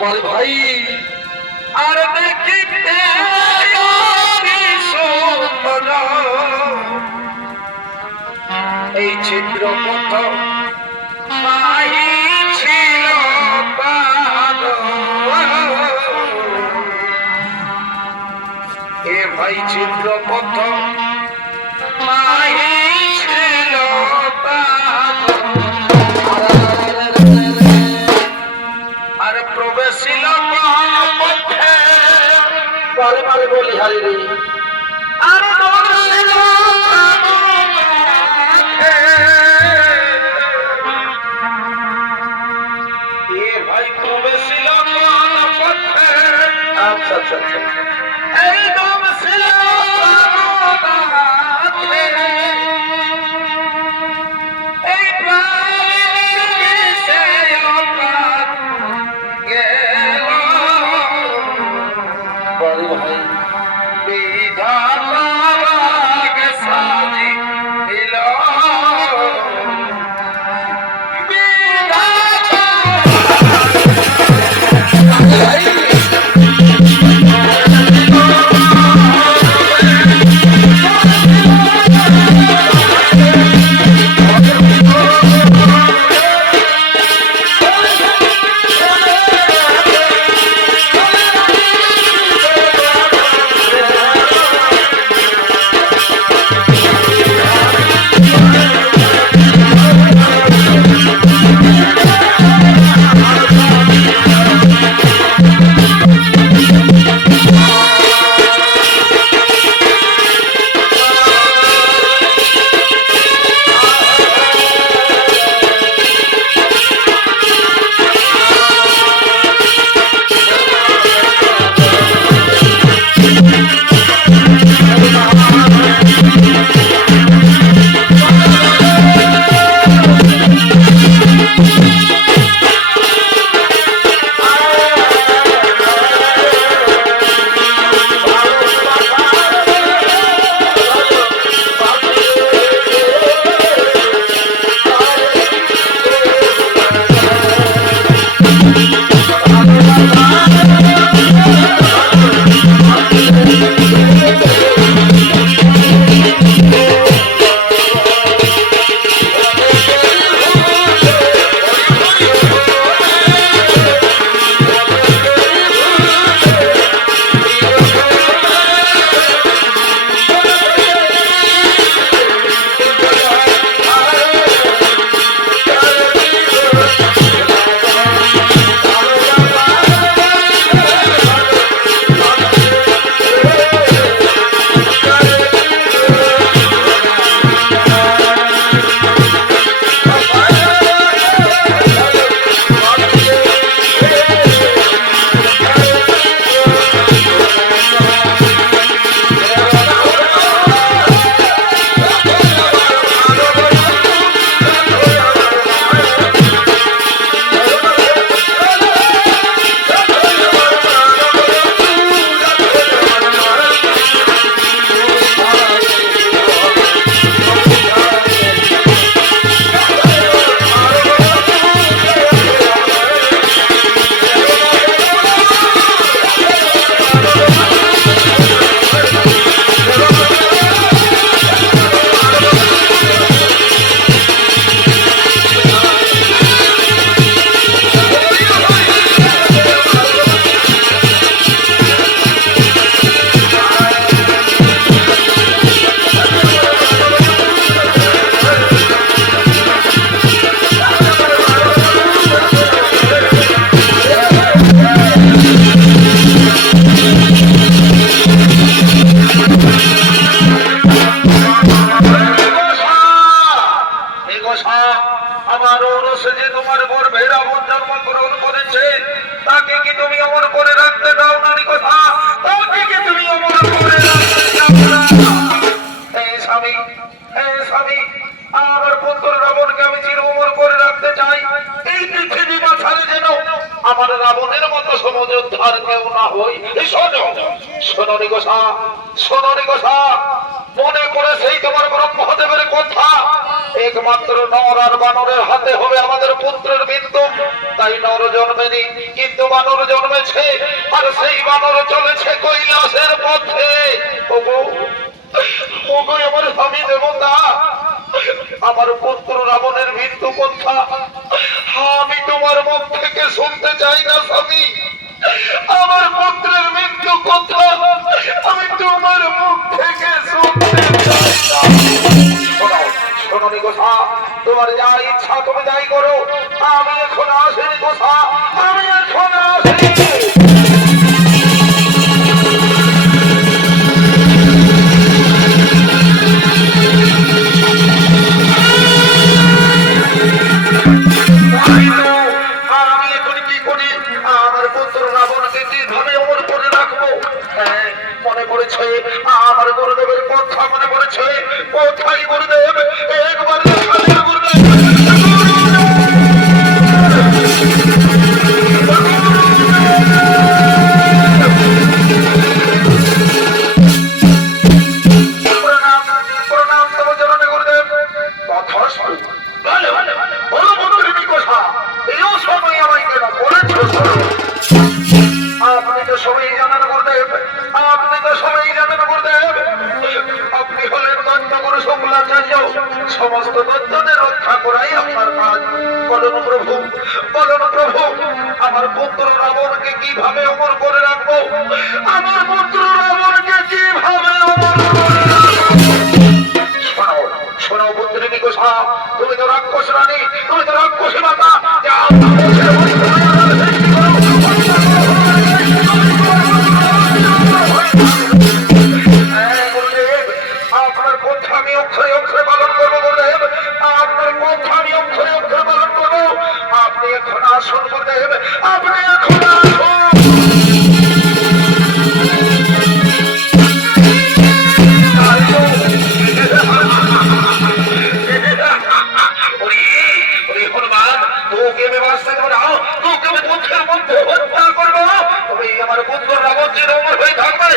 বল ভাই আর দেখিতে এই চিত্র প্রথম ছিল এ ভাই চিত্র প্রথম ছিল আর প্রবেশিল বারে বারে বলি হারি রে আর ভাই প্রবেশিল আচ্ছা আচ্ছা আচ্ছা একদম ছিল মনে করে সেই তোমার ব্রহ্মদেবের কথা একমাত্র নর আর বানরের হাতে হবে আমাদের পুত্রের বিন্দু তাই নর জন্মেনি, কিন্তু বানর জন্মেছে, আর সেই বানর চলেছে কৈলাসের পথে। ওগো ওগো আমার স্বামী দেবতা, আমার পুত্র রাবণের মৃত্যু কথা আমি তোমার মুখ থেকে শুনতে চাই না স্বামী। আমার পুত্রের মৃত্যু কথা আমি তোমার মুখ থেকে শুনতে চাই না। শোনো শোনো নিগোসা, তোমার যা ইচ্ছা তুমি তাই করো, আমি এখন আসি নিগোসা, আমি এখন আসি। আমি এখন কি করি, আমার পুত্র রাবণকে কিভাবে অমর করে রাখবো? মনে পড়েছে আমার গুরুদেবের কথা, মনে পড়েছে কোথায় গুরুদেব, একবার গুরুদেব আপনি তো সবাই জানেন গুরুদেব, আপনি তো সবাই জানেন গুরুদেব, আপনি হলেন দৈত্যগুরু শুক্লাচার্য, সমস্ত দৈত্যদের রক্ষা করাই আপনার কাজ। বলুন প্রভু, বলুন প্রভু, আমার পুত্র রাবণকে কিভাবে অমর করে রাখবো? আমার পুত্র রাবণকে কিভাবে অমর করে রাখবো? শোনো শোনো পুত্রী নিকোষা, তুমি তো রাক্ষস রানী, তুমি তো রাক্ষসী মাতা, যা আপনার কথা আমি অক্ষরে অক্ষরে পালন করবো গুরুদেব, আপনার কথা আমি অক্ষরে অক্ষরে পালন করবো। আপনি এখন আসুন গুরুদেব, আপনি এখন আসুন। তোকে আমি বাঁচতে দেবো না, তোকে আমি পুত্রের মধ্যে হত্যা করবো। তবে আমার পুত্র রাবণ যে অমর হয়ে থাকবে।